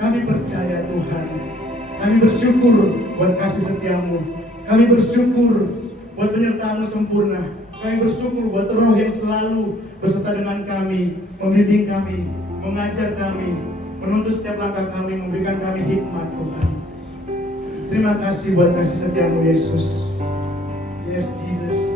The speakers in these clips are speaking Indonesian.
Kami percaya Tuhan. Kami bersyukur buat kasih setiamu. Kami bersyukur buat penyertaan-Mu sempurna. Kami bersyukur buat Roh yang selalu beserta dengan kami, membimbing kami, mengajar kami, menuntun setiap langkah kami, memberikan kami hikmat Tuhan. Terima kasih buat kasih setiamu Yesus. Yes Jesus.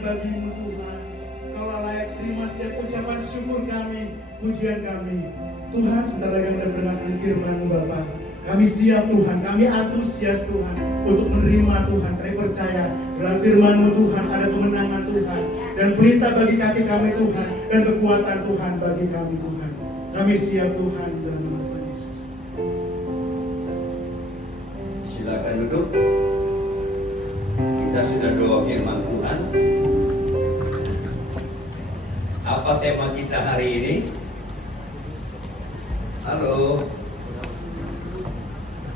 bagimu Tuhan. Kau layak terima setiap ucapan syukur kami, pujian kami. Tuhan, sebentar lagi kita mendengarkan firman-Mu Bapa. Kami siap Tuhan, kami antusias Tuhan untuk menerima Tuhan. Kami percaya dalam firman-Mu Tuhan ada kemenangan Tuhan, dan perintah bagi kaki kami Tuhan, dan kekuatan Tuhan bagi kami Tuhan. Kami siap Tuhan dalam nama Tuhan Yesus. Silakan duduk. Kita sudah doa firman Tuhan. Apa tema kita hari ini? Halo.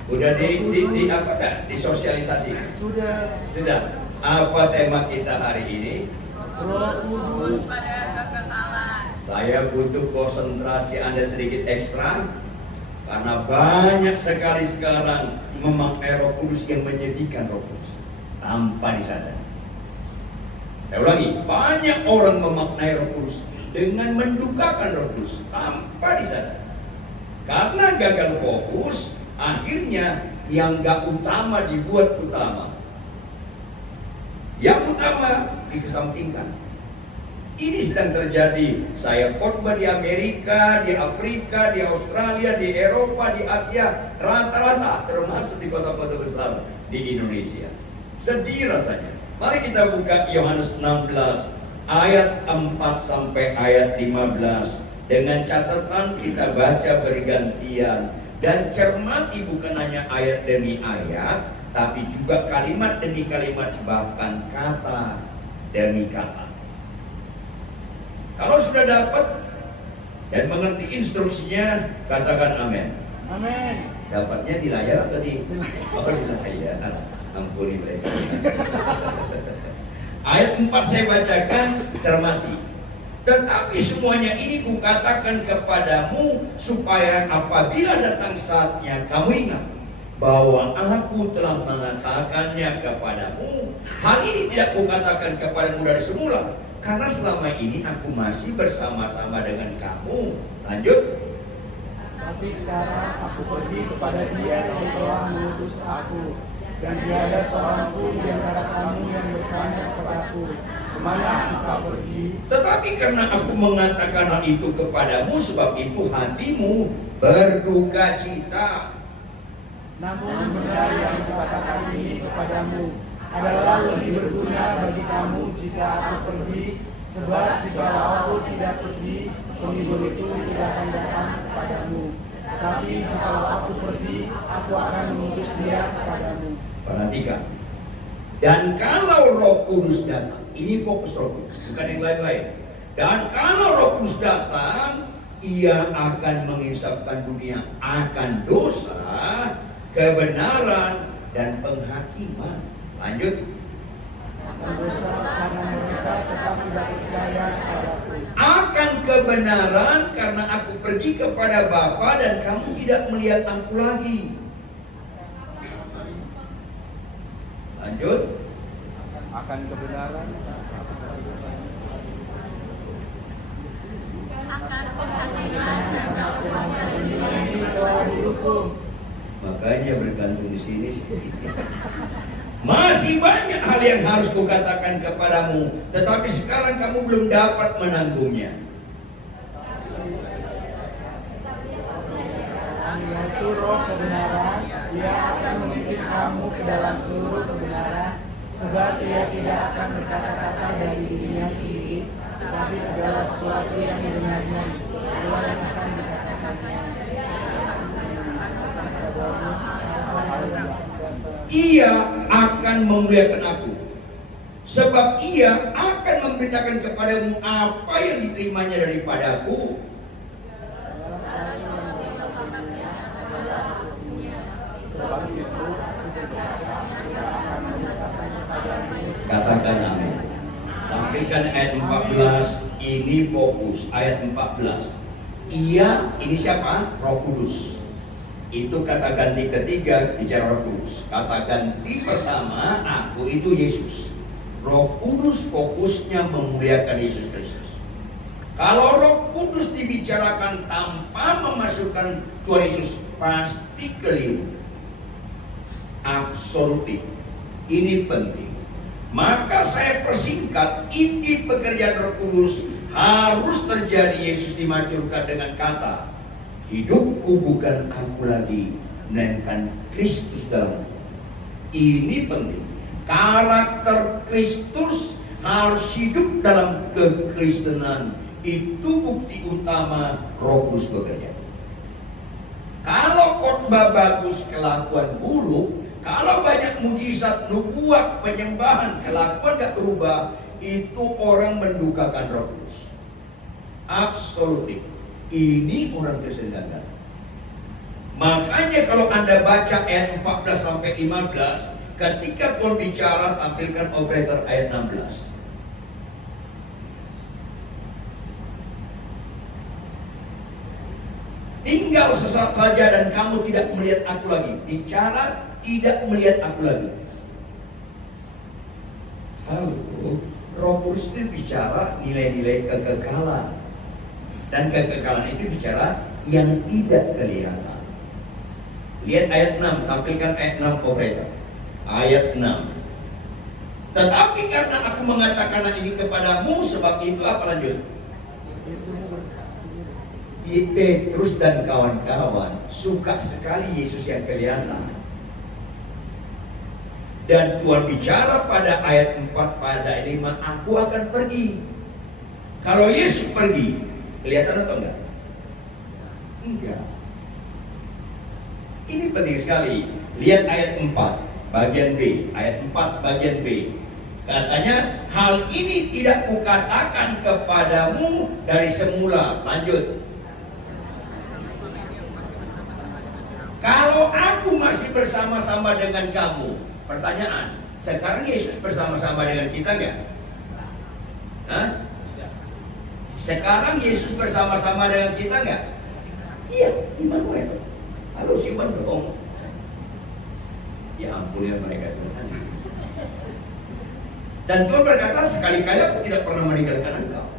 Udah di apa dah? Disosialisasi? Sudah. Apa tema kita hari ini? Roh Kudus pada kekekalan. Saya butuh konsentrasi Anda sedikit ekstra, karena banyak sekali sekarang memakai Roh Kudus yang menyedihkan Roh Kudus tanpa disadari. Saya ulangi, banyak orang memaknai Roh Kudus dengan mendukakan Roh Kudus tanpa disadari. Karena gagal fokus, akhirnya yang gak utama dibuat utama. Yang utama dikesampingkan. Ini sedang terjadi. Saya khotbah di Amerika, di Afrika, di Australia, di Eropa, di Asia, rata-rata termasuk di kota-kota besar di Indonesia. Sedih rasanya. Mari kita buka Yohanes 16 ayat 4 sampai ayat 15. Dengan catatan kita baca bergantian dan cermati, bukan hanya ayat demi ayat, tapi juga kalimat demi kalimat, bahkan kata demi kata. Kalau sudah dapat dan mengerti instruksinya, katakan amin. Amin. Dapatnya di layar atau di layar? Ampuni mereka. Ayat 4 saya bacakan, cermati. Tetapi semuanya ini kukatakan kepadamu, supaya apabila datang saatnya kamu ingat bahwa aku telah mengatakannya kepadamu. Hal ini tidak kukatakan kepadamu dari semula, karena selama ini aku masih bersama-sama dengan kamu. Lanjut. Tapi sekarang aku pergi kepada Dia yang telah mengutus aku, dan tiada seorang pun di antara kamu yang bertanya kepadaku, kemana engkau pergi? Tetapi karena aku mengatakan hal itu kepadamu, sebab itu hatimu berduka cita. Namun benar yang kukatakan ini kepadamu adalah lebih berguna bagi kamu jika aku pergi, sebab jika aku tidak pergi, penghibur itu tidak akan datang kepadamu. Tapi jika aku pergi, aku akan mengutus Dia kepadamu. Perhatikan. Dan kalau Roh Kudus datang, ini fokus Roh Kudus, bukan yang lain-lain. Dan kalau Roh Kudus datang, Ia akan menginsafkan dunia akan dosa, kebenaran, dan penghakiman. Lanjut. Dosa karena mereka tetap tidak percaya kepadaku. Akan kebenaran karena aku pergi kepada Bapa dan kamu tidak melihat aku lagi. Lanjut. Akan kebenaran ini telah dihukum. Makanya bergantung di sini. Masih banyak hal yang harus kukatakan kepadamu, tetapi sekarang kamu belum dapat menanggungnya. Yaitu Roh kebenaran, Ia akan memimpin kamu ke dalam seluruh kebenaran, sebab Ia tidak akan berkata-kata dari dirinya sendiri, tetapi segala sesuatu yang didengarnya, Ia akan dikatakannya. Ia akan memuliakan aku, sebab Ia akan memberitakan kepadamu apa yang diterimanya daripadaku. Katakan amin. Tampilkan ayat 14, ini fokus ayat 14. Ia, ini siapa? Roh Kudus. Itu kata ganti ketiga bicara Roh Kudus. Kata ganti pertama, aku itu Yesus. Roh Kudus fokusnya memuliakan Yesus Kristus. Kalau Roh Kudus dibicarakan tanpa memasukkan Tuhan Yesus, pasti keliru. Absolutely. Ini penting. Maka saya persingkat, inti pekerjaan Roh Kudus harus terjadi. Yesus dimasyhurkan dengan kata, hidupku bukan aku lagi, melainkan Kristus dalamku. Ini penting. Karakter Kristus harus hidup dalam kekristenan. Itu bukti utama Roh Kudus bekerja. Kalau khotbah bagus, kelakuan buruk. Kalau banyak mujizat, nubuat, penyembahan, kelakuan gak berubah, itu orang mendukakan Roh Kudus. Absolutely. Ini orang Kristen gagal. Makanya kalau Anda baca ayat 14 sampai 15, ketika Tuhan bicara, tampilkan operator ayat 16. Tinggal sesaat saja dan kamu tidak melihat aku lagi. Bicara, tidak melihat aku lagi. Halo, Roh Kudus itu bicara nilai-nilai kekekalan. Dan kekekalan itu bicara yang tidak kelihatan. Lihat ayat 6, tampilkan ayat 6 operator. Ayat 6. Tetapi karena aku mengatakan ini kepadamu, sebab itu apa lanjut? Petrus dan kawan-kawan suka sekali Yesus yang kelihatan. Dan Tuhan bicara pada ayat 4 pada 5, aku akan pergi. Kalau Yesus pergi, kelihatan atau enggak? Enggak. Ini penting sekali. Lihat ayat 4 bagian B. Ayat 4 bagian B. Katanya, hal ini tidak kukatakan kepadamu dari semula. Lanjut. Kalau aku masih bersama-sama dengan kamu, pertanyaan, sekarang Yesus bersama-sama dengan kita enggak? Hah? Sekarang Yesus bersama-sama dengan kita enggak? Iya, Immanuel. Halo, siapa dong? Ya ampun ya mereka Tuhan. Dan Tuhan berkata, sekali-kali aku tidak pernah meninggalkan engkau.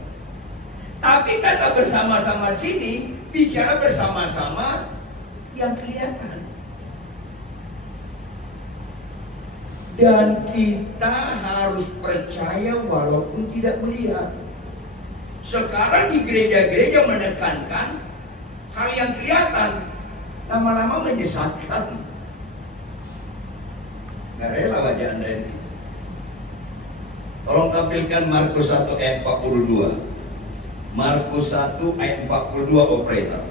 Tapi kata bersama-sama sini, bicara bersama-sama yang kelihatan. Dan kita harus percaya walaupun tidak melihat. Sekarang di gereja-gereja menekankan hal yang kelihatan, lama-lama menyesatkan. Nggak rela wajah Anda ini. Tolong tampilkan Markus 1 ayat 42. Markus 1 ayat 42 operator.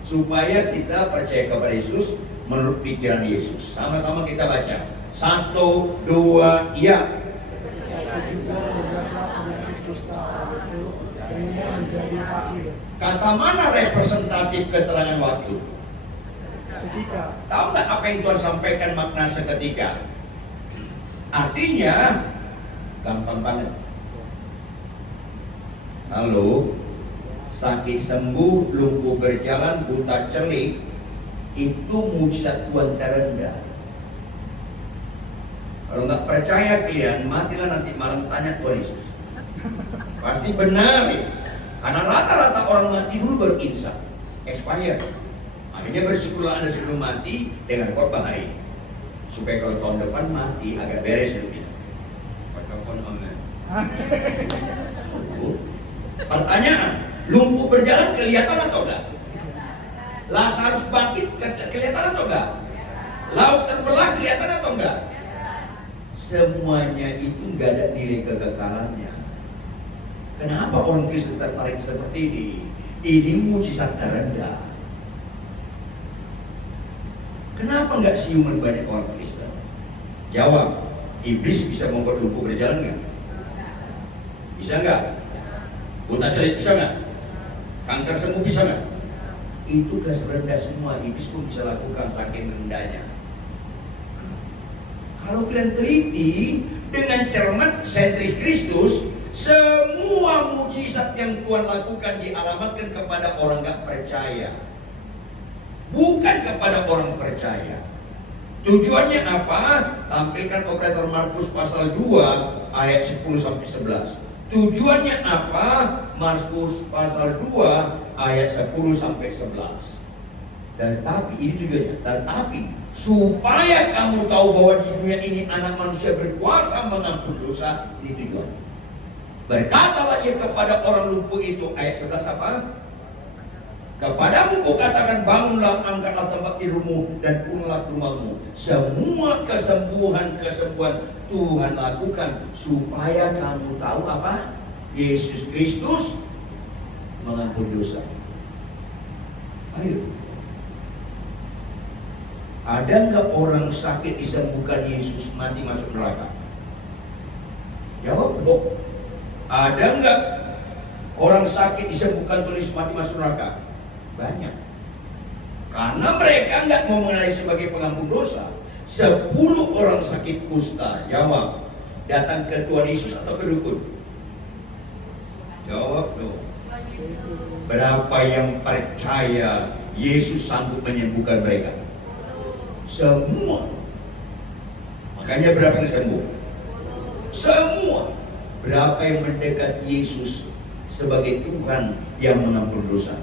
Supaya kita percaya kepada Yesus menurut pikiran Yesus. Sama-sama kita baca. 1, 2, ya. Kata mana representatif keterangan waktu? Ketika. Tahu nggak apa yang Tuhan sampaikan makna seketika? Artinya gampang banget. Halo, sakit sembuh, lumpuh berjalan, buta celik, itu mujizat Tuhan terendah. Kalau nggak percaya kalian, matilah nanti malam tanya Tuhan Yesus. Pasti benar ya. Karena rata-rata orang mati dulu baru insaf, expired. Akhirnya bersyukurlah Anda sebelum mati dengan khotbah hari ini, supaya kalau tahun depan mati agak beres hidup kita. Pertanyaan, lumpuh berjalan kelihatan atau enggak? Lazarus bangkit kelihatan atau enggak? Laut terbelah kelihatan atau enggak? Semuanya itu enggak ada nilai kekekalannya. Kenapa orang Kristen tertarik seperti ini? Ini mujizat terendah. Kenapa enggak siuman banyak orang Kristen? Jawab, iblis bisa membuat lumpuh berjalan enggak? Bisa enggak? Buta celik bisa enggak? Kanker sembuh bisa enggak? Itu kelas rendah semua, iblis pun bisa lakukan saking rendahnya. Kalau kalian teliti dengan cermat sentris Kristus, semua mujizat yang Tuhan lakukan dialamatkan kepada orang gak percaya, bukan kepada orang percaya. Tujuannya apa? Tampilkan operator Markus pasal 2 ayat 10 sampai 11. Tujuannya apa? Markus pasal 2 ayat 10 sampai 11. Tetapi ini tujuannya. Tetapi supaya kamu tahu bahwa di dunia ini anak manusia berkuasa mengampuni dosa. Ini tujuan. Berkatalah ia kepada orang lumpuh itu, ayat 11 apa? Kepadamu kukatakan, bangunlah, angkatlah tempat tidurmu dan pulanglah ke rumahmu. Semua kesembuhan Tuhan lakukan supaya kamu tahu apa? Yesus Kristus mengampuni dosa. Ayo. Ada nggak orang sakit disembuhkan Yesus mati masuk neraka? Jawab dong. Ada nggak orang sakit disembuhkan Yesus mati masuk neraka? Banyak. Karena mereka nggak mau mengenai sebagai pengampun dosa. 10 orang sakit kusta, jawab, datang ke Tuhan Yesus atau ke dukun? Jawab dong. Berapa yang percaya Yesus sanggup menyembuhkan mereka? Semua. Makanya berapa yang sembuh? Semua. Berapa yang mendekat Yesus sebagai Tuhan yang mengampuni dosa?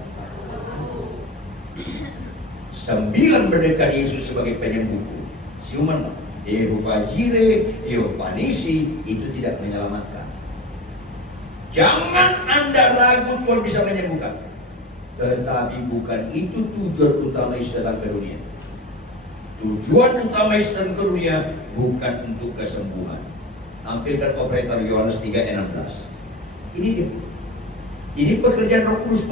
9 mendekat Yesus sebagai penyembuh. Siuman Yehova Jireh, Yehova Nisi, itu tidak menyelamatkan. Jangan Anda ragu Tuhan bisa menyembuhkan. Tetapi bukan itu tujuan utama Yesus datang ke dunia. Tujuan utama Yesus datang ke dunia bukan untuk kesembuhan. Tampilkan operator Yohanes 3:16. Ini dia. Ini pekerjaan Roh Kudus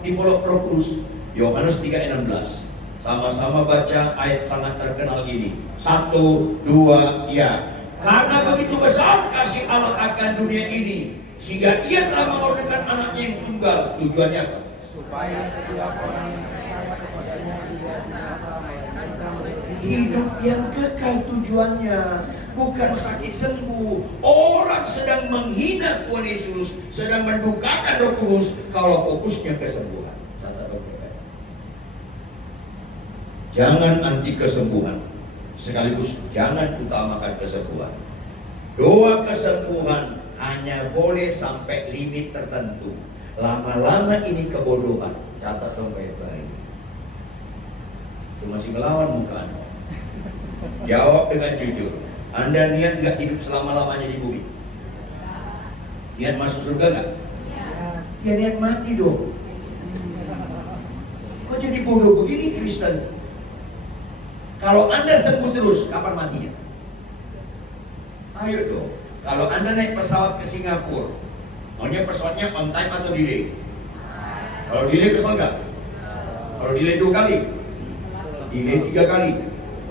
di-follow Roh Kudus. Yohanes 3:16. Sama-sama baca ayat sangat terkenal ini. 1, 2, ya. Karena begitu besar kasih Allah akan dunia ini, sehingga Ia telah mengorbankan anaknya yang tunggal. Tujuannya apa? Supaya setiap orang yang percaya kepadanya tidak binasa, melainkan Hidup yang kekal tujuannya. Bukan sakit sembuh. Orang sedang menghina Tuhan Yesus, sedang mendukakan Roh Kudus kalau fokusnya kesembuhan. Jangan anti kesembuhan, sekaligus jangan utamakan kesembuhan. Doa kesembuhan hanya boleh sampai limit tertentu. Lama-lama ini kebodohan. Catat dong baik-baik. Itu masih melawan muka Anda. Jawab dengan jujur. Anda niat gak hidup selama-lamanya di bumi? Niat masuk surga gak? Ya niat mati dong. Kok jadi bodoh begini Kristen? Kalau Anda sembuh terus, kapan matinya? Ayo dong. Kalau Anda naik pesawat ke Singapura, maunya pesawatnya on time atau delay? Kalau delay kesel nggak? Kalau delay 2 kali? Delay 3 kali?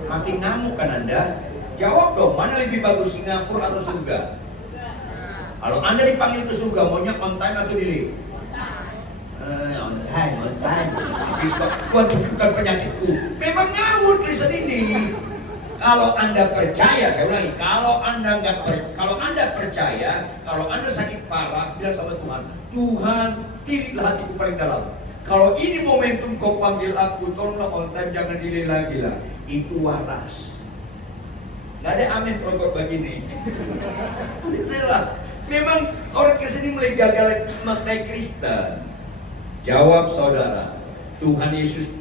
Makin ngamuk kan Anda? Jawab dong, mana lebih bagus, Singapura atau surga? Kalau Anda dipanggil ke surga, maunya on time atau delay? On time. Tuhan sembuhkan penyakitku. Memang ngawur Kristen ini. Kalau Anda percaya, saya ulangi, kalau Anda percaya, kalau Anda sakit parah, bilang sama Tuhan, Tuhan, tilitlah hatiku paling dalam. Kalau ini momentum kau panggil aku, tolonglah on time, jangan delay lagi lah. Itu waras. Gak ada amin kalau kau begini. Udah jelas. Memang orang Kristen ini mulai gagal maknai Kristen. Jawab saudara, Tuhan Yesus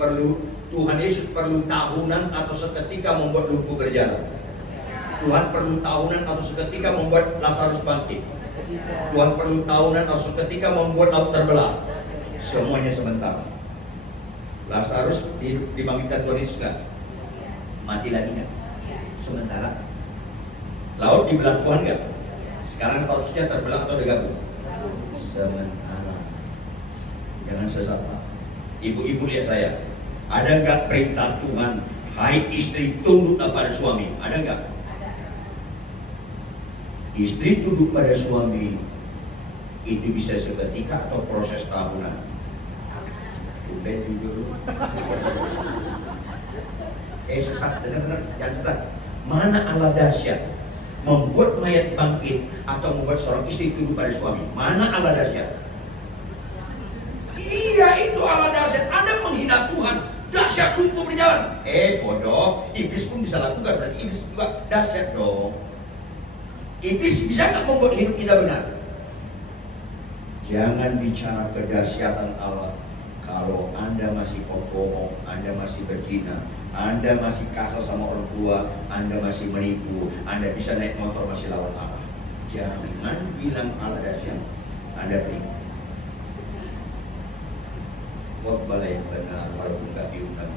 perlu tahunan atau seketika membuat lumpuh berjalan? Tuhan perlu tahunan atau seketika membuat Lazarus bangkit? Tuhan perlu tahunan atau seketika membuat laut terbelah? Semuanya sementara. Lazarus dibangkitkan Tuhan Yesus kan? Mati lagi kan? Sementara. Laut dibelah Tuhan kan? Sekarang statusnya terbelah atau digabung? Sementara. Jangan sesat Pak. Ibu-ibu lihat saya. Ada nggak perintah Tuhan, hai istri tunduk pada suami? Ada nggak? Istri tunduk pada suami itu bisa seketika atau proses tahunan? Udah jujur. Sesat, benar-benar jangan sesat. Mana Allah dahsyat membuat mayat bangkit atau membuat seorang istri tunduk pada suami? Mana Allah dahsyat? Iya, itu Allah dahsyat. Anda menghina Tuhan, dahsyat lumpuh berjalan. Bodoh, iblis pun bisa lakukan, berarti iblis juga dahsyat dong. Iblis bisa nggak membuat hidup kita benar? Jangan bicara kedahsyatan Allah Kalau Anda masih bohong, Anda masih berzina, Anda masih kasar sama orang tua, Anda masih menipu, Anda bisa naik motor masih lawan Allah. Jangan bilang Allah dahsyat, Anda pergi. Khotbah yang benar walaupun nggak diundang.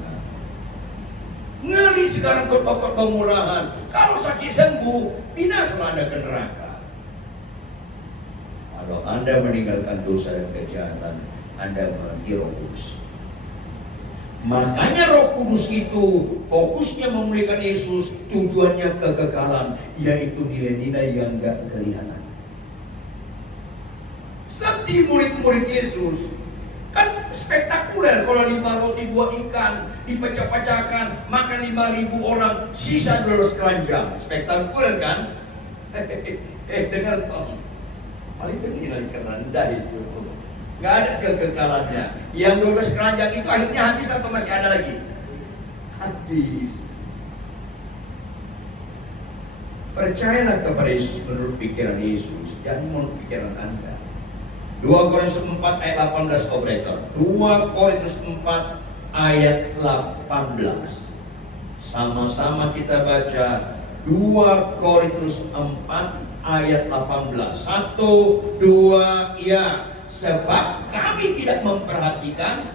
Ngeri sekarang khotbah murahan. Kalau sakit sembuh, binaslah Anda ke neraka. Kalau Anda meninggalkan dosa dan kejahatan, Anda mengerti Roh Kudus. Makanya Roh Kudus itu fokusnya memuliakan Yesus, tujuannya kekekalan, yaitu nilai-nilai yang gak kelihatan. Seperti murid-murid Yesus, kan spektakuler kalau 5 roti 2 ikan dipecah-pecahkan, makan 5.000 orang, sisa 12 keranjang. Spektakuler kan? Dengar dong. Hal itu nilai kerendah itu. Gak ada kekekalannya. Yang 12 keranjang itu akhirnya habis atau masih ada lagi? Habis. Percayalah kepada Yesus menurut pikiran Yesus, jangan menurut pikiran Anda. 2 Korintus 4 ayat 18 operator. 2 Korintus 4 ayat 18. Sama-sama kita baca 2 Korintus 4 ayat 18. 1, 2, ya. Sebab kami tidak memperhatikan.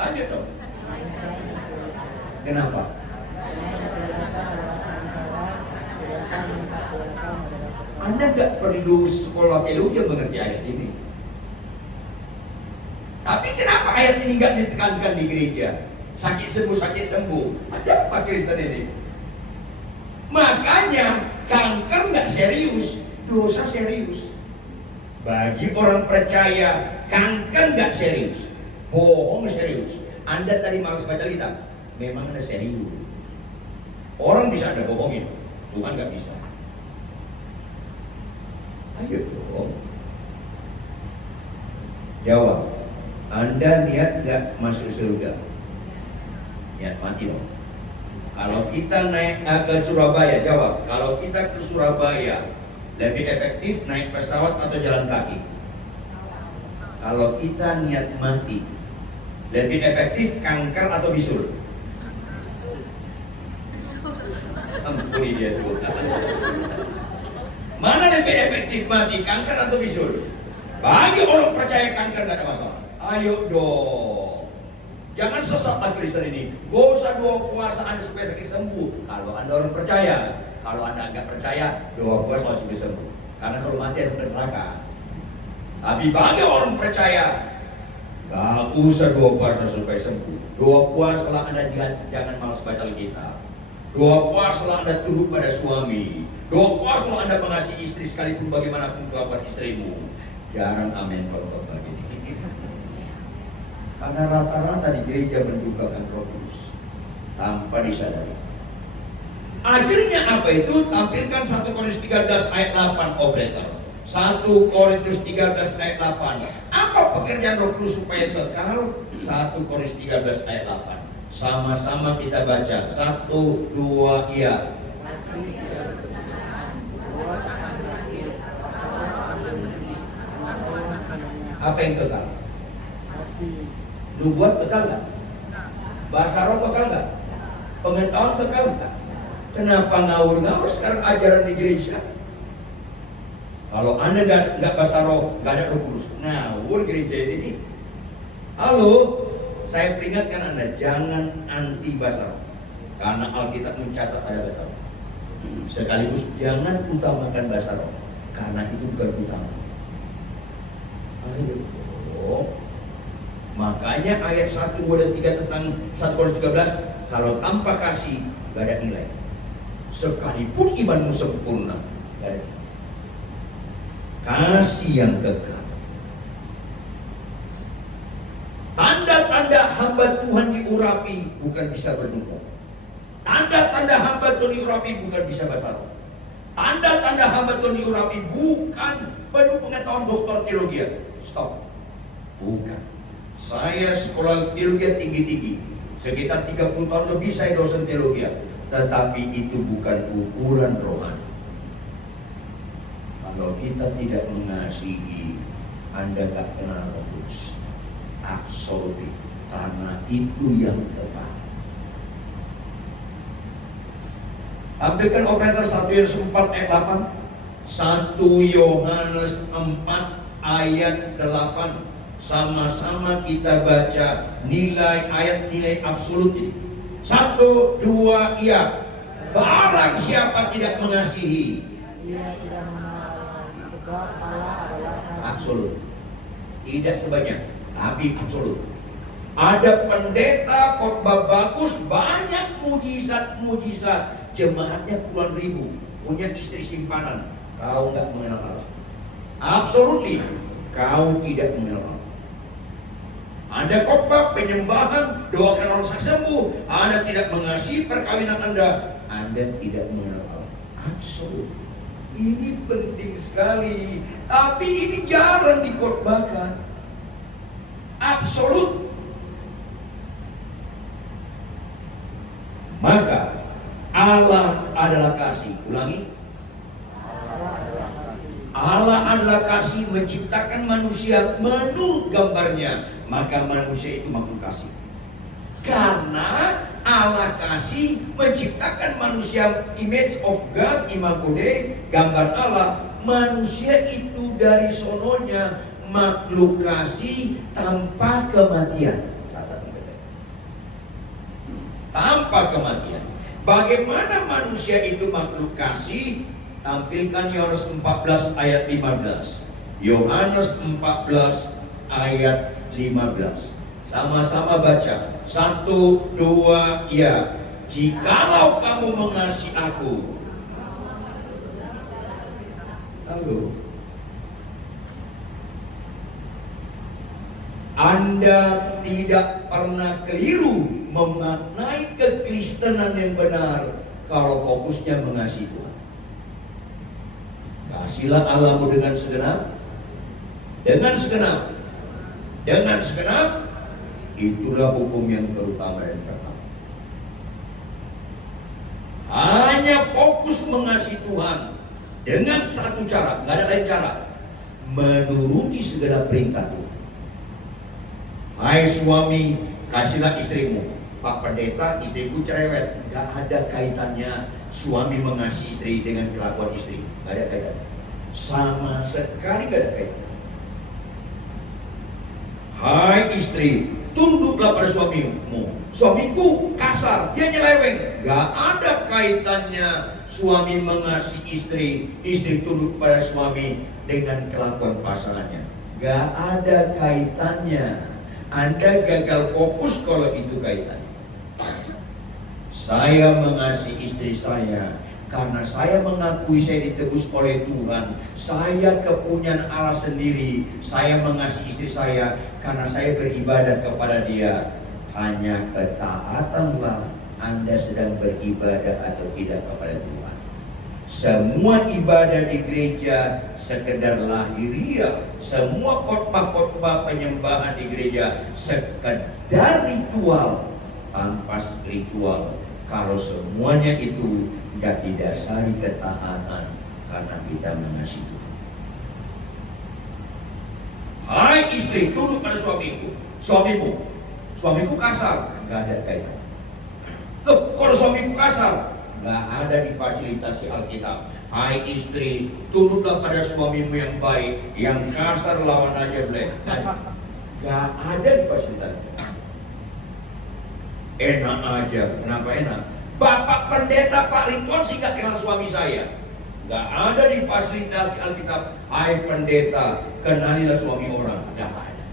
Lanjut dong. Kenapa? Anda gak perlu sekolah teologi mengerti ayat ini. Tapi kenapa ayat ini gak ditekankan di gereja? Sakit sembuh. Ada apa Kristen ini? Makanya kanker gak serius, dosa serius. Bagi orang percaya, kanker gak serius, bohong serius. Anda tadi malas baca kitab, memang Anda serius. Orang bisa Anda bohongin, Tuhan gak bisa. Ayo dong. Jawab. Anda niat gak masuk surga? Niat mati dong. Kalau kita naik ke Surabaya, jawab. Kalau kita ke Surabaya, lebih efektif naik pesawat atau jalan kaki? Kalau kita niat mati, lebih efektif kanker atau bisul? Ampuni dia tuh. Mana lebih efektif mati, kanker atau bisul? Bagi orang percaya kanker gak ada masalah. Ayo dong. Jangan sesatlah Kristen ini. Gak usah doa puasa Anda supaya sakit sembuh. Kalau Anda orang percaya. Kalau Anda nggak percaya, doa puasa harus bisa sembuh. Karena kalau mati ada neraka. Tapi bagi orang percaya, nggak usah doa puasa supaya sembuh. Doa puasa Anda jangan malas baca Alkitab. Doa puasa Anda tunduk pada suami. Doa puasa Anda mengasihi istri sekalipun bagaimanapun kelakuan istrimu. Jarang amin kalau begini. Karena rata-rata di gereja mendukakan Roh Kudus tanpa disadari. Akhirnya apa itu? Tampilkan 1 Korintus 13 ayat 8 operator. 1 Korintus 13 ayat 8. Apa pekerjaan Roh Kudus supaya kekal? 1 Korintus 13 ayat 8. Sama-sama kita baca. 1, 2, ya. Apa yang kekal? Nubuat kekal gak? Bahasa roh kekal gak? Pengetahuan kekal gak? Kenapa ngawur-ngawur sekarang ajaran di gereja? Kalau Anda nggak bahasa roh, nggak ada Roh Kudus, ngawur gereja ini. Halo, saya peringatkan Anda, jangan anti bahasa roh. Karena Alkitab mencatat ada bahasa roh. Sekaligus jangan utamakan bahasa roh, karena itu bukan utama. Ayo dong. Makanya ayat 1, 2, dan 3 tentang 1 Korintus 13, kalau tanpa kasih nggak ada nilai. Sekalipun imanmu sempurna, gak ada. Kasih yang kekal. Tanda-tanda hamba Tuhan diurapi bukan bisa bernubuat. Tanda-tanda hamba Tuhan diurapi bukan bisa bahasa roh. Tanda-tanda hamba Tuhan diurapi bukan penuh pengetahuan doktor teologi. Stop. Bukan. Saya sekolah teologi tinggi-tinggi. Sekitar 30 tahun lebih saya dosen teologi. Tetapi itu bukan ukuran rohani. Kalau kita tidak mengasihi, Anda gak kenal Roh Kudus. Absolutely. Karena itu yang tepat. Ambilkan operator 1 Yohanes 4 ayat 8. 1 Yohanes 4 ayat 8. Sama-sama kita baca nilai absolut ini. 1, 2, iya. Barang siapa tidak mengasihi, Ia tidak mengenal sebab Allah adalah sang absolut. Tidak sebanyak, tapi absolut. Ada pendeta khotbah bagus, banyak mujizat-mujizat, jemaatnya puluhan ribu, punya istri simpanan. Kau nggak mengenal Allah. Absolutely, kau tidak mengenal Allah. Anda khotbah penyembahan, doakan orang sembuh, Anda tidak mengasihi perkawinan Anda tidak mengenal Allah. Absolut. Ini penting sekali, tapi ini jarang dikhotbahkan. Absolut. Maka Allah adalah kasih. Ulangi. Allah adalah kasih, menciptakan manusia menurut gambarnya. Maka manusia itu makhluk kasih. Karena Allah kasih, menciptakan manusia image of God, imago Dei, gambar Allah. Manusia itu dari sononya makhluk kasih tanpa kematian. Tanpa kematian. Bagaimana manusia itu makhluk kasih? Tampilkan Yohanes 14 ayat 15. Yohanes 14 ayat 15. Sama-sama baca. 1, 2, ya. Jikalau kamu mengasihi aku. Halo. Anda tidak pernah keliru memaknai kekristenan yang benar kalau fokusnya mengasihi Tuhan. Kasihilah Allahmu dengan segenap, dengan segenap. Itulah hukum yang terutama dan pertama. Hanya fokus mengasihi Tuhan dengan satu cara, nggak ada lain cara, menuruti segala perintah Tuhan. Hai suami, kasihlah istrimu. Pak Pendeta, istriku cerewet. Gak ada kaitannya suami mengasihi istri dengan kelakuan istri. Gak ada kaitannya. Sama sekali gak ada kaitannya. Hai istri, tunduklah pada suamimu. Suamiku kasar, dia nyeleweng. Gak ada kaitannya suami mengasihi istri, istri tunduk pada suami dengan kelakuan pasangannya. Gak ada kaitannya. Anda gagal fokus kalau itu kaitannya. Saya mengasihi istri saya karena saya mengakui saya ditebus oleh Tuhan. Saya kepunyaan Allah sendiri. Saya mengasihi istri saya karena saya beribadah kepada Dia. Hanya ketaatanlah Anda sedang beribadah atau tidak kepada Tuhan. Semua ibadah di gereja sekedar lahiriah. Semua khotbah-khotbah penyembahan di gereja sekedar ritual tanpa spiritual. Kalau semuanya itu tidak didasari ketaatan karena kita mengasihi Tuhan. Hai istri, tunduk pada suamimu. Suamiku kasar, nggak ada kaitan. Loh, kalau suamiku kasar, nggak ada difasilitasi Alkitab. Hai istri, tunduklah pada suamimu yang baik. Yang kasar lawan aja boleh. Nggak ada difasilitasi. Enak aja, kenapa enak? Bapak pendeta Pak Ridwan sih nggak kenal suami saya. Nggak ada difasilitasi Alkitab. Hai pendeta, kenalilah suami orang. Nggak ada.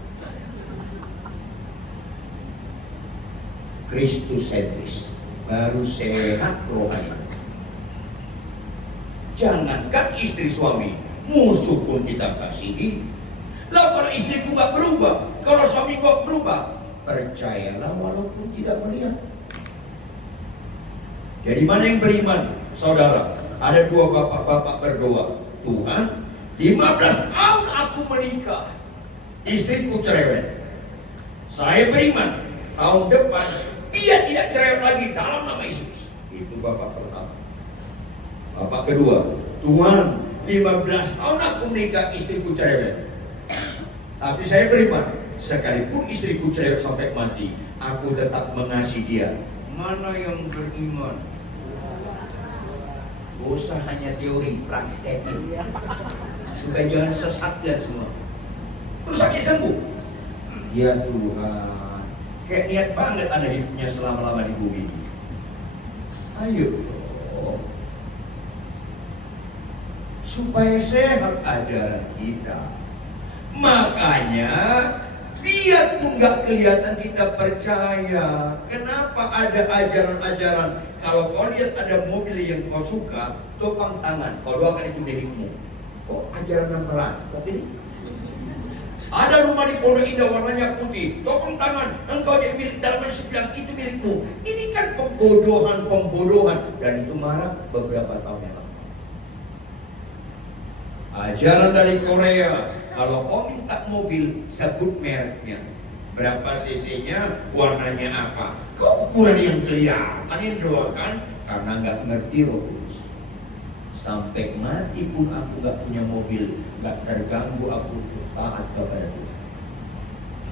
Kristus sentris. Baru sehat rohani. Jangankan istri suami, musuh pun kita kasihi. Lah kalau istriku gak berubah, kalau suami gak berubah, percayalah walaupun tidak melihat. Jadi mana yang beriman? Saudara, ada dua bapak-bapak berdoa. Tuhan, 15 tahun aku menikah, istriku cerewet. Saya beriman, tahun depan dia tidak cerewet lagi dalam nama Yesus. Itu bapak pertama. Bapak kedua, Tuhan, 15 tahun aku menikah, istriku cerewet. Tapi saya beriman, sekalipun istriku cerewet sampai mati, aku tetap mengasihi dia. Mana yang beriman? Gak usah hanya teori, praktekin supaya jangan sesat dan semua. Terus sakit sembuh. Ya Tuhan, kayak niat banget Anda hidupnya selama-lama di bumi ini. Ayo dong, supaya sehat ajaran kita. Makanya biarpun gak kelihatan kita percaya. Kenapa ada ajaran-ajaran? Kalau kau lihat ada mobil yang kau suka, topang tangan, kau doakan itu milikmu. Kok ajaran lemperan? Tapi ini ada rumah di Pondok Indah warnanya putih, topang tangan, engkau jadi milik dalam sebilang itu milikmu. Ini kan pembodohan, dan itu marah beberapa tahun yang lalu. Ajaran dari Korea, kalau kau minta mobil, sebut mereknya, berapa cc-nya, warnanya apa. Kau ukuran yang kelihatan yang doakan karena nggak ngerti Roh Kudus. Sampai mati pun aku nggak punya mobil, nggak terganggu aku untuk taat kepada Tuhan.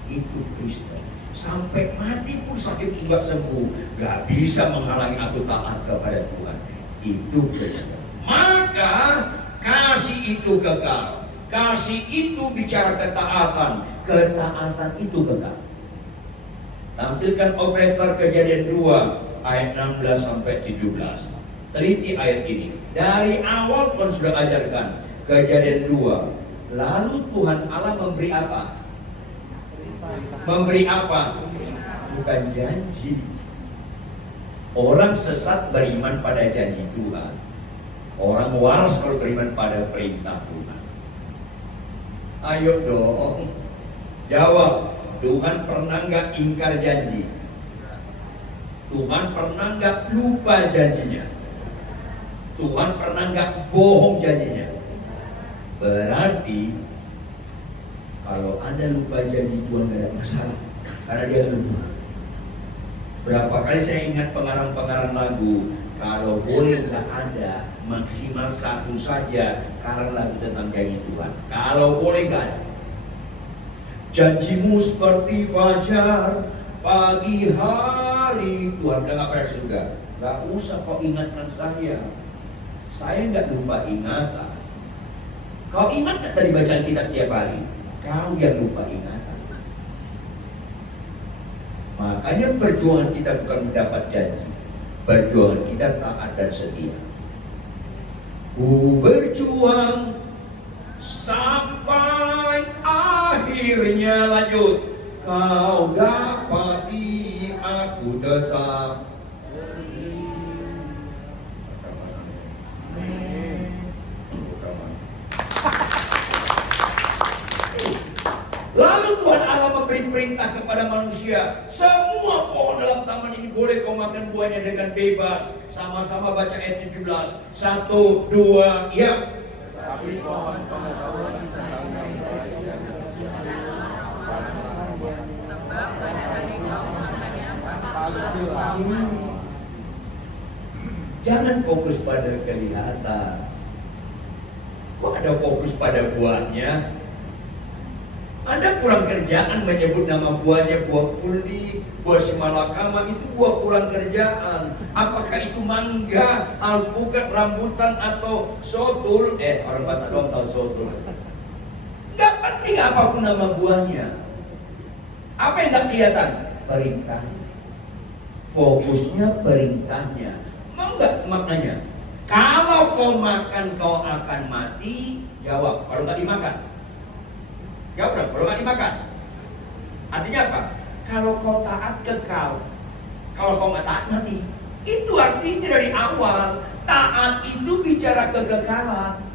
Itu Kristen. Sampai mati pun sakit nggak sembuh, nggak bisa menghalangi aku taat kepada Tuhan. Itu Kristen. Maka kasih itu kekal. Kasih itu bicara ketaatan. Ketaatan itu kekal. Tampilkan operator Kejadian 2 ayat 16 sampai 17. Teliti ayat ini. Dari awal pun sudah ajarkan Kejadian 2. Lalu Tuhan Allah memberi apa? Memberi apa? Bukan janji. Orang sesat beriman pada janji Tuhan. Orang waras kalau beriman pada perintah Tuhan. Ayo dong, jawab. Tuhan pernah nggak ingkar janji? Tuhan pernah nggak lupa janjinya? Tuhan pernah nggak bohong janjinya? Berarti kalau Anda lupa janji Tuhan gak ada masalah, karena dia lupa. Berapa kali saya ingat pengarang-pengarang lagu, kalau boleh nggak ada, maksimal satu saja, karena lagu tentang janji Tuhan. Kalau boleh nggak ada. Janjimu seperti fajar pagi hari. Tuhan udah gak pernah surga. Gak usah kau ingatkan saya gak lupa ingatan. Kau ingat gak tadi baca kitab tiap hari? Kau yang lupa ingatan. Makanya perjuangan kita bukan mendapat janji, perjuangan kita taat dan setia. Ku berjuang sampai akhirnya, lanjut. Kau dapati aku tetap. Lalu Tuhan Allah memberi perintah kepada manusia, semua pohon dalam taman ini boleh kau makan buahnya dengan bebas. Sama-sama baca ayat 17. 1, 2, ya. Tapi pohon pengetahuan tentang yang baik dan sebab pada hari kau makannya pasti Jangan fokus pada kelihatan. Kok ada fokus pada buahnya? Anda kurang kerjaan menyebut nama buahnya buah kuldi, buah simalakama, itu buah kurang kerjaan. Apakah itu mangga, alpukat, rambutan, atau sotul? Orang Batak doang tahu sotul. Gak penting apapun nama buahnya. Apa yang gak kelihatan? Perintahnya. Fokusnya perintahnya. Mau gak maknanya? Kalau kau makan kau akan mati. Jawab, kalau gak dimakan. Jawab dong, kalau gak dimakan. Artinya apa? Kalau kau taat kekal. Kalau kau gak taat mati. Itu artinya dari awal. Taat itu bicara kekekalan.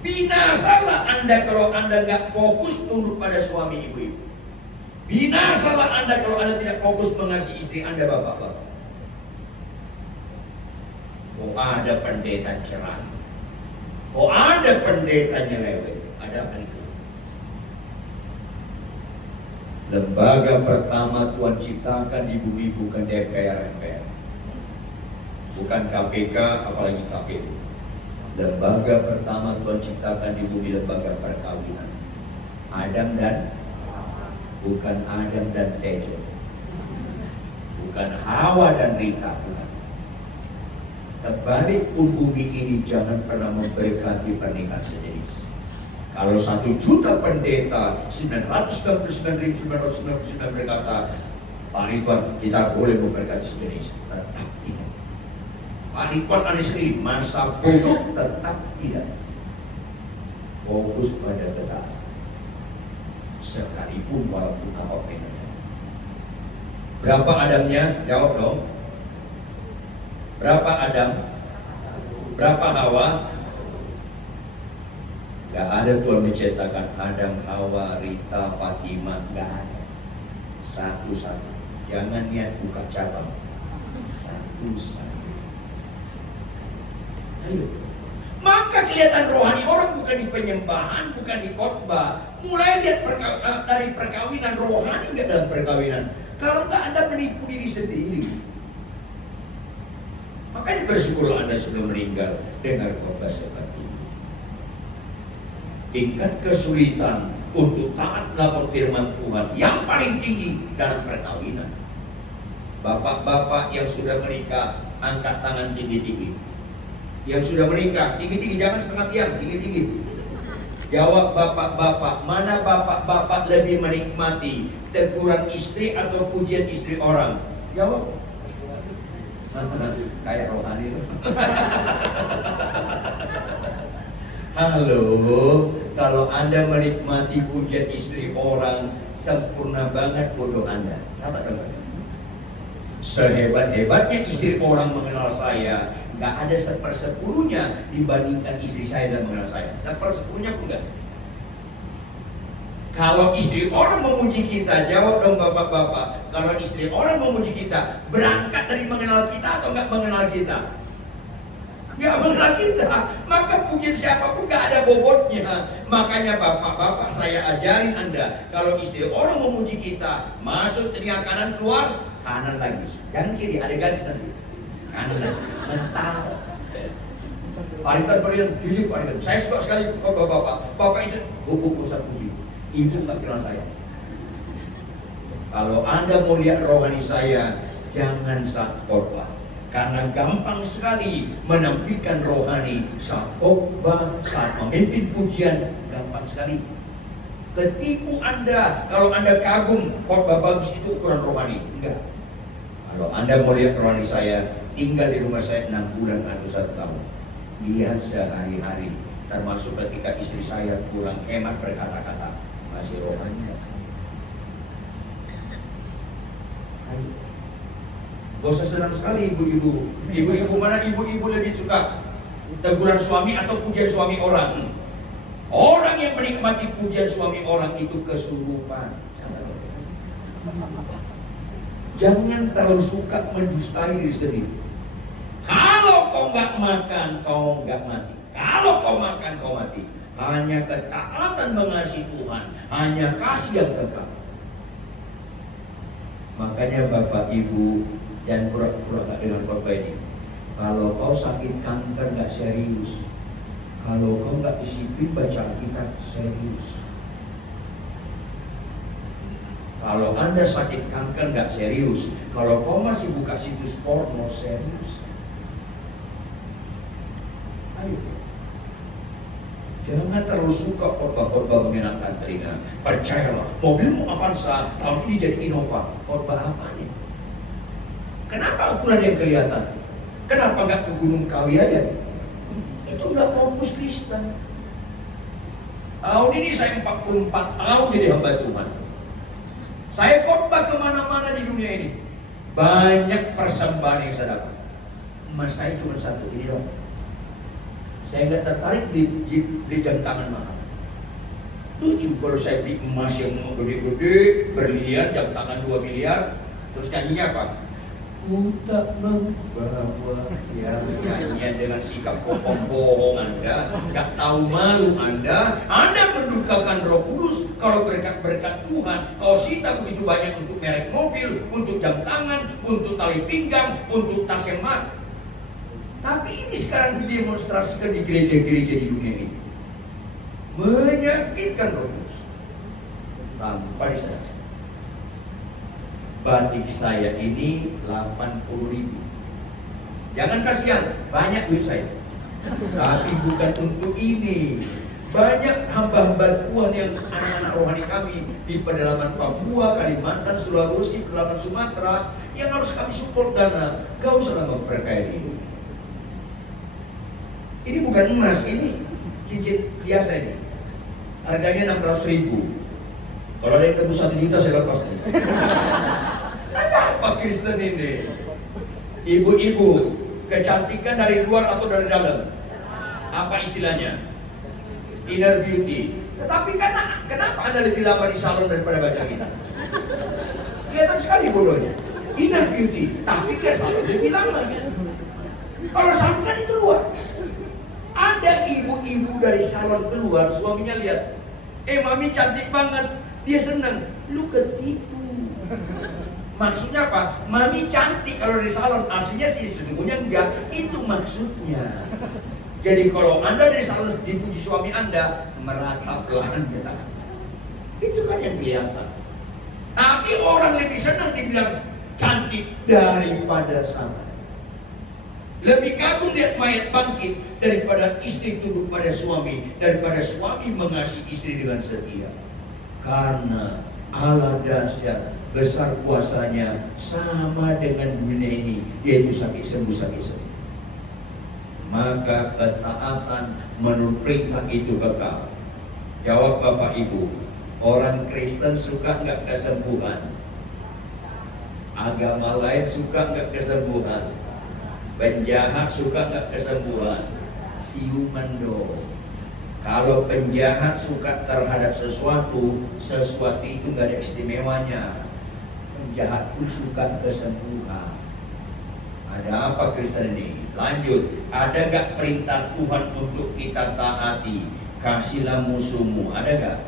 Binasalah Anda kalau Anda gak fokus tunduk pada suami ibu-ibu. Binasalah Anda kalau Anda tidak fokus mengasihi istri Anda, bapak-bapak. Oh, ada pendeta cerai. Oh, ada pendeta nyeleweng. Ada apa itu? Lembaga pertama Tuhan ciptakan di bumi bukan DPR MPR, bukan KPK, apalagi KPU. Lembaga pertama Tuhan ciptakan di bumi lembaga perkawinan. Adam dan bukan Adam dan Tejo, bukan Hawa dan Rita, bukan. Terbalik pun bumi ini jangan pernah memberkati pernikahan sejenis. Kalau 1 juta pendeta, 999.999 berkata, Pak Ridwan, kita boleh memberkati sejenis. Tetap tidak. Pak Ridwan ada sendiri, masa bodoh, tetap tidak. Fokus pada ketaatan. Sekalipun walaupun apa bedanya. Berapa Adamnya? Jawab dong. Berapa Adam? Berapa Hawa? Gak ada Tuhan menciptakan Adam, Hawa, Rita, Fatima. Gak ada. Satu-satu. Jangan niat buka cabang. Satu-satu. Ayo. Maka kelihatan rohani orang bukan di penyembahan, bukan di khotbah. Mulai lihat dari perkawinan rohani, nggak dalam perkawinan. Kalau nggak, Anda menipu diri sendiri. Makanya bersyukurlah Anda sebelum meninggal dengar khotbah seperti ini. Tingkat kesulitan untuk taat melakukan firman Tuhan yang paling tinggi dalam perkawinan. Bapak-bapak yang sudah menikah, angkat tangan tinggi-tinggi. Yang sudah menikah, tinggi-tinggi, jangan setengah tiang, tinggi-tinggi. Jawab bapak-bapak, mana bapak-bapak lebih menikmati teguran istri atau pujian istri orang? Jawab. Kayak rohani loh. Halo, kalau Anda menikmati pujian istri orang, sempurna banget bodoh Anda. Catat dong. Sehebat-hebatnya istri orang mengenal saya, nggak ada 1/10-nya dibandingkan istri saya dan mengenal saya. 1/10-nya pun nggak. Kalau istri orang memuji kita, jawab dong bapak-bapak. Kalau istri orang memuji kita, berangkat dari mengenal kita atau nggak mengenal kita? Nggak mengenal kita, maka pujian siapapun nggak ada bobotnya. Makanya bapak-bapak saya ajarin Anda, kalau istri orang memuji kita, masuk telinga kanan, keluar kanan lagi. Jangan kiri, ada garis nanti. Kanan lagi, mental. Pak Rintan berikan, jujur Pak Rintan, saya suka sekali bapak-bapak. Bapak itu, buku Ustaz puji. Ibu nggak kenal saya. Kalau Anda mau lihat rohani saya, jangan saat khotbah. Karena gampang sekali menampilkan rohani saat khotbah, saat memimpin pujian, gampang sekali. Ketipu Anda kalau Anda kagum khotbah bagus itu kurang rohani. Enggak. Kalau Anda mau lihat rohani saya, tinggal di rumah saya 6 bulan atau 1 tahun. Lihat sehari-hari, termasuk ketika istri saya kurang hemat berkata-kata, masih rohani enggak? Ayo. Gak usah senang sekali ibu-ibu. Ibu-ibu mana ibu-ibu lebih suka teguran suami atau pujian suami orang? Orang yang menikmati pujian suami orang itu kesurupan. Jangan terlalu suka mendustai diri sendiri. Kalau kau nggak makan, kau nggak mati. Kalau kau makan, kau mati. Hanya ketaatan mengasihi Tuhan, hanya kasih yang kekal. Makanya Bapak Ibu, dan pura-pura gak dengar khotbah ini. Kalau kau sakit kanker gak serius, kalau kau gak disiplin baca Alkitab serius. Kalau Anda sakit kanker gak serius, kalau kau masih buka situs porno serius. Ayo, jangan terlalu suka khotbah-khotbah menyenangkan telinga. Percayalah, mobilmu Avanza tahun ini jadi Innova. Khotbah apa nih? Kenapa ukuran yang kelihatan? Kenapa nggak ke Gunung Kawi aja? Itu nggak fokus Kristen. Tahun ini saya 44 tahun jadi hamba Tuhan. Saya khotbah kemana-mana di dunia ini. Banyak persembahan yang saya dapat. Emas saya cuma satu ini dong. Saya nggak tertarik di jam tangan mahal. Lucu kalau saya beli emas yang gede-gede, berlian, jam tangan 2 miliar, terus nyanyinya apa? Ku tak membawa, ya, nyanyian dengan sikap bohong Anda, gak tahu malu Anda mendukakan Roh Kudus. Kalau berkat-berkat Tuhan kau sita begitu banyak untuk merek mobil, untuk jam tangan, untuk tali pinggang, untuk tas yang mahal. Tapi ini sekarang didemonstrasikan di gereja-gereja di dunia ini, menyakitkan Roh Kudus tanpa disadari. batik saya ini 80.000. Jangan kasihan, banyak duit saya. Tapi bukan untuk ini. Banyak hamba-hamba Tuhan yang anak-anak rohani kami di pedalaman Papua, Kalimantan, Sulawesi, pedalaman Sumatera yang harus kami support dana. Gak usah memperkaya diri. Ini bukan emas, ini cincin biasa ini. Harganya 600.000. Kalau ada yang tembus 1 juta saya lepas nih. Ada apa Kristen ini? Ibu-ibu, kecantikan dari luar atau dari dalam? Apa istilahnya? Inner beauty. Tetapi kenapa Anda lebih lama di salon daripada baca kita? Kelihatan sekali bodohnya. Inner beauty, tapi ke salon lebih lama. Kalau salon kan itu luar. Ada ibu-ibu dari salon keluar, suaminya lihat, mami cantik banget. Dia senang, lu ketipu. Maksudnya apa? Mami cantik kalau dari salon, aslinya sih sesungguhnya enggak. Itu maksudnya. Jadi kalau Anda dari salon dipuji suami Anda, merataplah Anda. Itu kan yang kelihatan. Tapi orang lebih senang dibilang cantik daripada sabar. Lebih kagum lihat mayat bangkit daripada istri tunduk pada suami, daripada suami mengasihi istri dengan setia. Karena Allah dahsyat, besar kuasanya, sama dengan dunia ini, yaitu sakit sembuh, sakit sembuh. Maka ketaatan menurut perintah itu kekal. Jawab Bapak Ibu, orang Kristen suka nggak kesembuhan? Agama lain suka nggak kesembuhan? Penjahat suka nggak kesembuhan? Siuman dong. Kalau penjahat suka terhadap sesuatu itu nggak ada istimewanya. Penjahat pun suka kesembuhan. Ada apa Kristen ini? Lanjut, ada nggak perintah Tuhan untuk kita taati? Kasihlah musuhmu, ada nggak?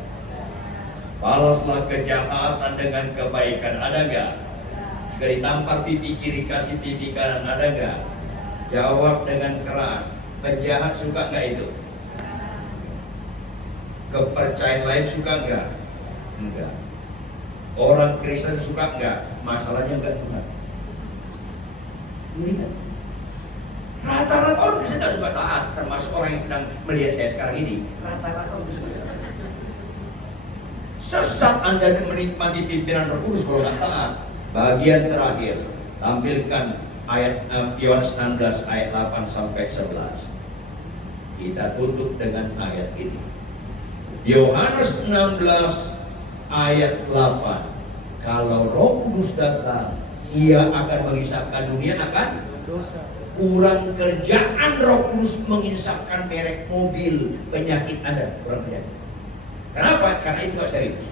Balaslah kejahatan dengan kebaikan, ada nggak? Jika ditampar pipi kiri, kasih pipi kanan, ada nggak? Jawab dengan keras. Penjahat suka nggak itu? Kepercayaan lain suka enggak? Enggak. Orang Kristen suka enggak? Masalahnya enggak Tuhan. Lihat. Rata-rata orang Kristen enggak suka taat, termasuk orang yang sedang melihat saya sekarang ini. Rata-rata orang Kristen enggak taat. Sesat Anda menikmati pimpinan Roh Kudus kalau enggak taat. Bagian terakhir, tampilkan ayat Yohanes 16 ayat 8 sampai 11. Kita tutup dengan ayat ini. Yohanes 16 ayat 8. Kalau Roh Kudus datang, Ia akan menginsafkan dunia akan dosa. Kurang kerjaan Roh Kudus menginsafkan merek mobil, penyakit Anda, kurang penyakit. Kenapa? Karena itu gak serius.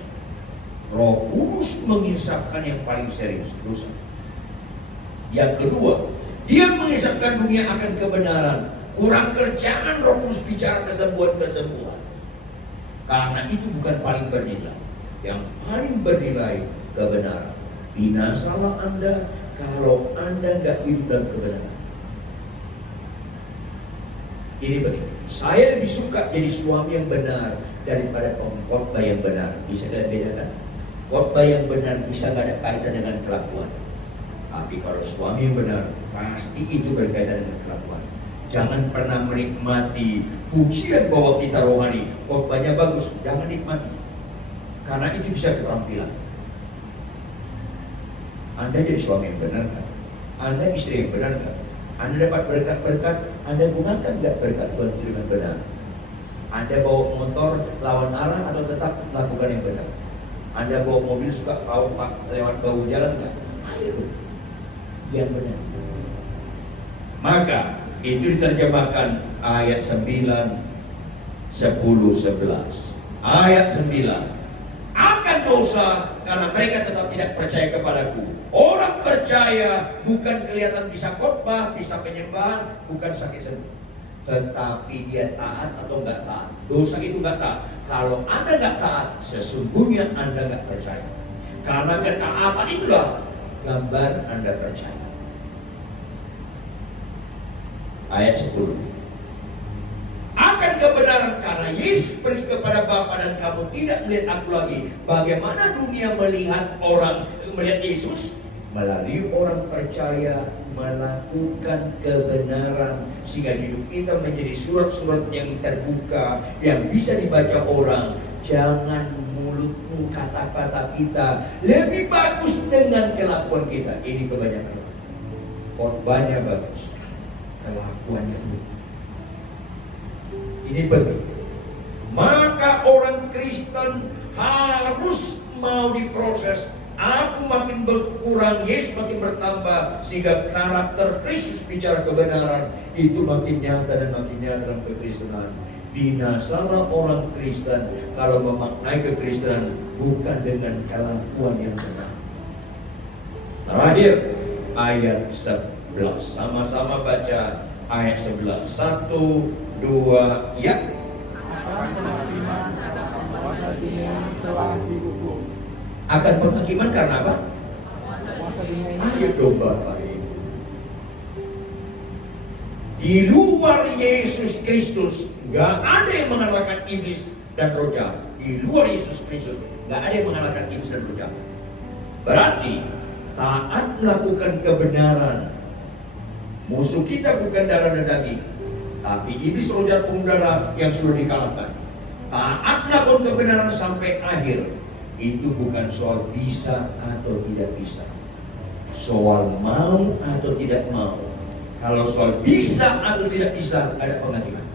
Roh Kudus menginsafkan yang paling serius, dosa. Yang kedua, Dia menginsafkan dunia akan kebenaran. Kurang kerjaan Roh Kudus bicara kesembuhan-kesembuhan. Karena itu bukan paling bernilai. Yang paling bernilai kebenaran. Binasalah Anda kalau Anda nggak hidup dalam kebenaran. Ini penting. Saya lebih suka jadi suami yang benar daripada pengkhotbah yang benar. Bisa kalian bedakan? Khotbah yang benar bisa nggak ada kaitan dengan kelakuan. Tapi kalau suami yang benar, pasti itu berkaitan dengan kelakuan. Jangan pernah menikmati pujian bahwa kita rohani, khotbahnya bagus, jangan nikmati. Karena itu bisa keterampilan. Anda jadi suami yang benar kan? Anda istri yang benar kan? Anda dapat berkat-berkat, Anda gunakan nggak berkat Tuhan itu dengan benar? Anda bawa motor lawan arah atau tetap lakukan yang benar? Anda bawa mobil suka lewat bahu jalan nggak? Ayo yang benar. Maka itu diterjemahkan ayat 9, 10, 11. Ayat 9. Akan dosa karena mereka tetap tidak percaya kepadaku. Orang percaya bukan kelihatan bisa khotbah, bisa penyembahan, bukan sakit sembuh. Tetapi dia taat atau enggak taat. Dosa itu enggak taat. Kalau Anda enggak taat, sesungguhnya Anda enggak percaya. Karena ketaatan itulah gambar Anda percaya. Ayat 10. Akan kebenaran karena Yesus pergi kepada Bapa dan kamu tidak melihat aku lagi. Bagaimana dunia melihat orang untuk melihat Yesus? Melalui orang percaya melakukan kebenaran, sehingga hidup kita menjadi surat-surat yang terbuka, yang bisa dibaca orang. Jangan mulutmu, kata-kata kita lebih bagus dengan kelakuan kita. Ini kebanyakan orang. Khotbahnya bagus, kelakuannya buruk. Ini penting. Maka orang Kristen harus mau diproses. Aku makin berkurang, Yesus makin bertambah, sehingga karakter Kristus bicara kebenaran itu makin nyata dan makin nyata dalam kekristenan. Binasalah orang Kristen kalau memaknai kekristenan bukan dengan kelakuan yang benar. Terakhir, ayat 11. Sama-sama baca ayat 11. 1, 2, ya. Akan penghakiman kuasa dunia telah dihukum. Akan penghakiman karena apa? Kuasa dunia Ayo dong Bapak Ibu. Di luar Yesus Kristus gak ada yang mengalahkan iblis dan roh jahat. Di luar Yesus Kristus gak ada yang mengalahkan iblis dan roh jahat. Berarti taat melakukan kebenaran. Musuh kita bukan darah dan daging, tapi iblis, roh jahat, pengudara yang sudah dikalahkan. Taat melakukan kebenaran sampai akhir. Itu bukan soal bisa atau tidak bisa, soal mau atau tidak mau. Kalau soal bisa atau tidak bisa, ada penghakiman.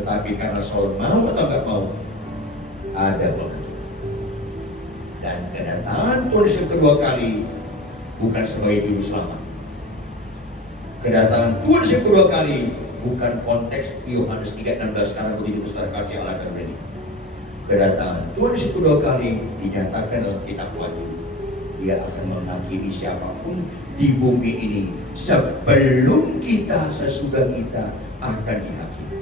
Tetapi karena soal mau atau tidak mau, ada penghakiman. Dan kedatangan Tuhan Yesus kedua kali bukan sebagai juru selamat. Kedatangan Tuhan Yesus kedua kali bukan konteks Yohanes 3:16 karena begitu besar kasih Allah akan beri. Kedatangan Tuhan Yesus kedua kali dinyatakan dalam kitab Wahyu. Dia akan menghakimi siapapun di bumi ini sebelum kita, sesudah kita akan dihakimi.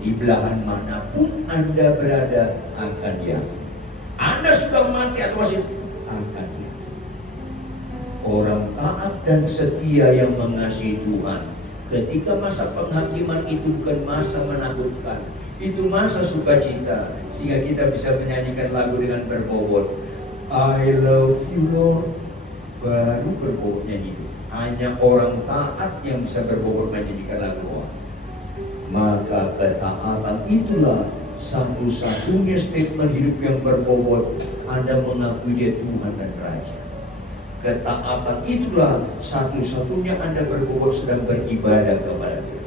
Di belahan manapun Anda berada akan dihakimi. Anda sudah mati atau masih akan dihakimi. Orang taat dan setia yang mengasihi Tuhan, ketika masa penghakiman itu bukan masa menakutkan, itu masa sukacita, sehingga kita bisa menyanyikan lagu dengan berbobot. I love you Lord. Baru berbobot nyanyi itu. Hanya orang taat yang bisa berbobot menyanyikan lagu doa. Maka ketaatan itulah satu-satunya statement hidup yang berbobot. Anda mengakui dia Tuhan dan Raja. Ketaatan itulah satu-satunya Anda berbobot sedang beribadah kepada dia.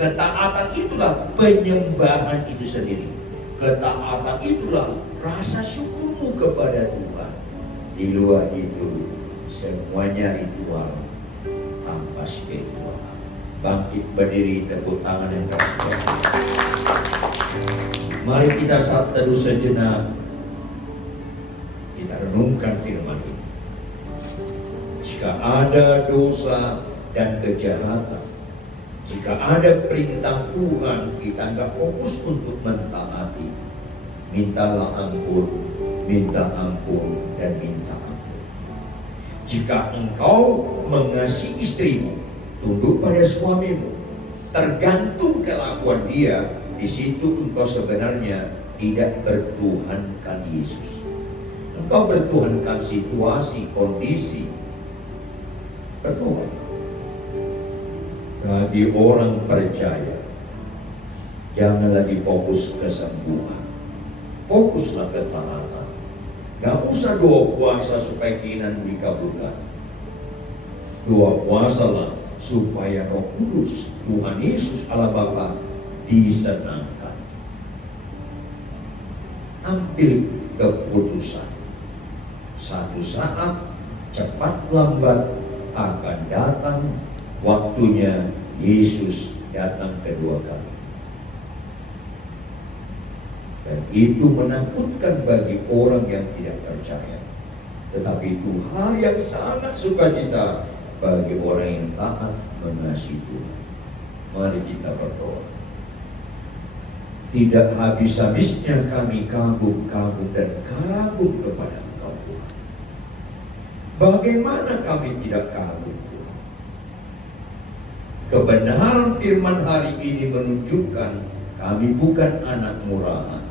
Ketaatan itulah penyembahan itu sendiri. Ketaatan itulah rasa syukurmu kepada Tuhan. Di luar itu semuanya ritual tanpa spiritual. Bangkit berdiri, tepuk tangan yang keras. Mari kita saat teduh sejenak, kita renungkan firman ini. Jika ada dosa dan kejahatan, jika ada perintah Tuhan kita nggak fokus untuk mentaati, mintalah ampun, minta ampun, dan minta ampun. Jika engkau mengasihi istrimu, tunduk pada suamimu, tergantung kelakuan dia, di situ engkau sebenarnya tidak bertuhankan Yesus. Engkau bertuhankan situasi, kondisi. Bertobat. Bagi orang percaya, jangan lagi fokus kesembuhan, fokuslah ketaatan. Gak usah doa puasa supaya keinginanmu dikabulkan. Doa puasalah supaya Roh Kudus, Tuhan Yesus Allah Bapa disenangkan. Ambil keputusan. Satu saat cepat lambat akan datang waktunya Yesus datang kedua kali. Dan itu menakutkan bagi orang yang tidak percaya. Tetapi itu hal yang sangat sukacita bagi orang yang taat mengasihi Tuhan. Mari kita berdoa. Tidak habis-habisnya kami kagum-kagum dan kagum kepada Engkau Tuhan. Bagaimana kami tidak kagum Tuhan? Kebenaran firman hari ini menunjukkan kami bukan anak murahan,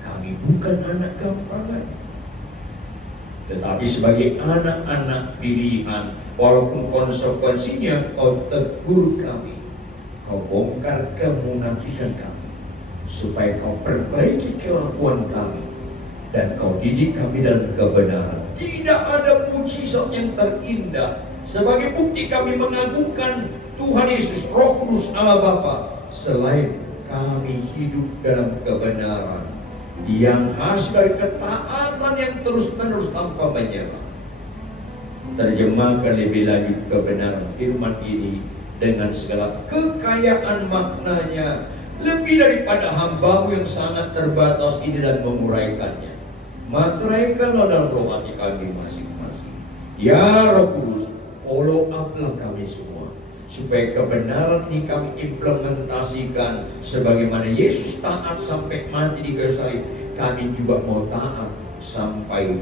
kami bukan anak gampangan. Tetapi sebagai anak-anak pilihan, walaupun konsekuensinya kau tegur kami, kau bongkar kemunafikan kami, supaya kau perbaiki kelakuan kami, dan kau didik kami dalam kebenaran. Tidak ada mujizat yang terindah sebagai bukti kami mengagungkan Tuhan Yesus, Roh Kudus Allah Bapa, selain kami hidup dalam kebenaran yang hasil dari ketaatan yang terus-menerus tanpa menyerah. Terjemahkan lebih lanjut kebenaran firman ini dengan segala kekayaan maknanya, lebih daripada hambamu yang sangat terbatas ini dan menguraikannya. Materaikanlah dalam roh hati kami masing-masing. Ya Roh Kudus, follow up-lah kami semua, supaya kebenaran ini kami implementasikan sebagaimana Yesus taat sampai mati di kayu salib. Kami juga mau taat sampai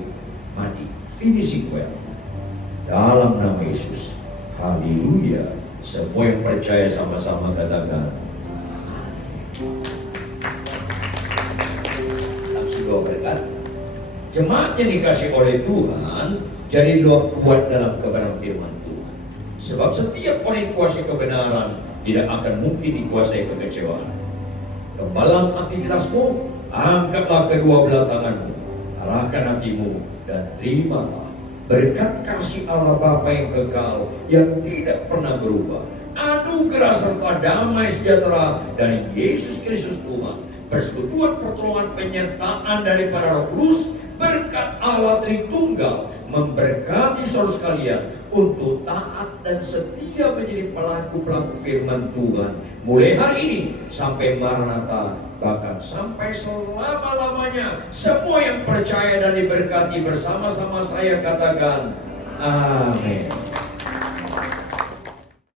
mati, finishing well, dalam nama Yesus. Haleluya. Semua yang percaya sama-sama katakan amin. Langsung doa berkat. Jemaat yang dikasih oleh Tuhan, jadi doa kuat dalam kebenaran firman Tuhan. Sebab setiap orang yang kuasai kebenaran tidak akan mungkin dikuasai kekecewaan. Dalam aktivitasmu, angkatlah kedua belah tanganmu, arahkan hatimu, dan terimalah berkat kasih Allah Bapa yang kekal, yang tidak pernah berubah, anugerah serta damai sejahtera dari Yesus Kristus Tuhan, persekutuan pertolongan penyertaan daripada Roh Kudus, berkat Allah Tritunggal memberkati saudara sekalian untuk taat dan setia menjadi pelaku-pelaku firman Tuhan mulai hari ini sampai Maranatha, bahkan sampai selama-lamanya. Semua yang percaya dan diberkati bersama-sama saya katakan amin.